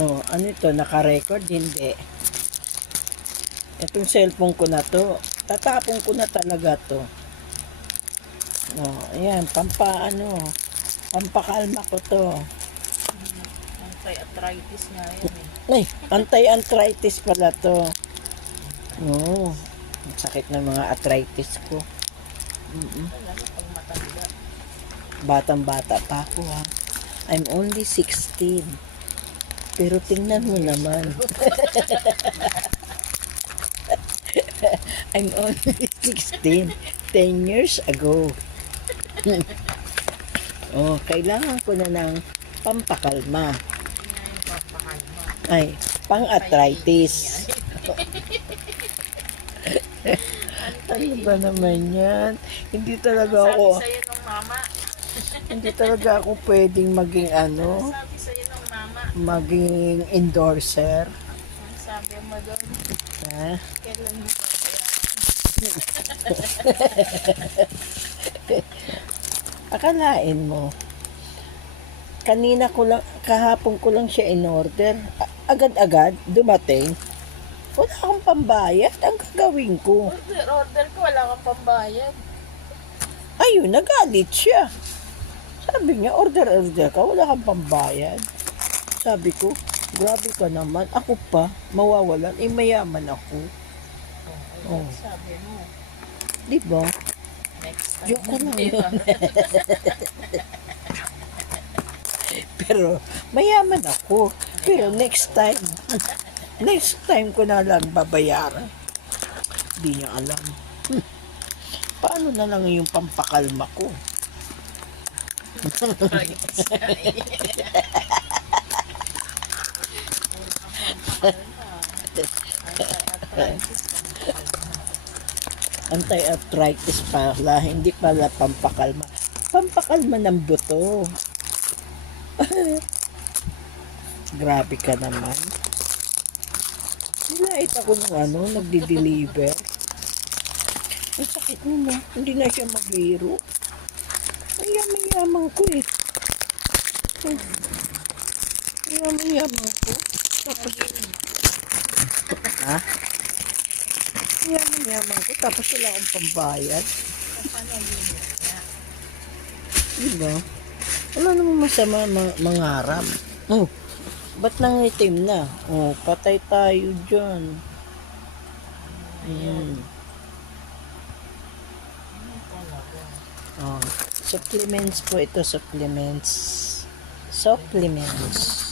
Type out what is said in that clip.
Oh, ano ito? Naka-record? Hindi. Itong cellphone ko na to. Tatapon ko na talaga to. Oh, ayan. Pampakalma ko to. Anti-arthritis nga yun eh. Ay, anti-arthritis pala to. Oo. Ang sakit ng mga arthritis ko. Lalo pag matanda. Batang-bata pa ako ha. I'm only 16. Pero tingnan mo naman. I'm only 16. 10 years ago. Oh, kailangan ko na ng pampakalma. Yun nga yung papakalma. Ay, pang-arthritis. Ano ba naman yan? Hindi talaga Sabi ako, sa'yo nung mama. hindi talaga ako pwedeng maging Sabi sa'yo nung mama. maging endorser. Ang sabi mo doon. Ha? Kailan mo ba Akalain mo, kahapon ko lang siya in order. Agad-agad, dumating. Wala akong pambayad. Ang gagawin ko. order ko, wala kang pambayad. Ayun, nagalit siya. Sabi niya, order ka, wala kang pambayad. Sabi ko, grabe ka naman. Ako pa, mawawalan. Mayaman ako. Oh. Sabi mo, Di ba? next time. Joke ko lang Di ba? yun. Pero, mayaman ako. Pero next time ko na lang babayaran. Di niya alam. Paano na lang yung pampakalma ko? Anti-arthritis pala, hindi pala pampakalma. Pampakalma ng buto. Grabe ka naman. Nilait ako ng nagdi-deliver. Ang sakit mo na. Hindi na siya magbiro. Ang yaman-yaman ko eh. Ang yaman-yaman ko. Tapos, ha? Ang yaman-yaman ko. Tapos wala akong pambayad. Diba? Wala namang masama mangarap. Oh, ba't nangitim na? Oh, patay tayo dyan. Ayan. Oh, supplements po ito, supplements. Supplements.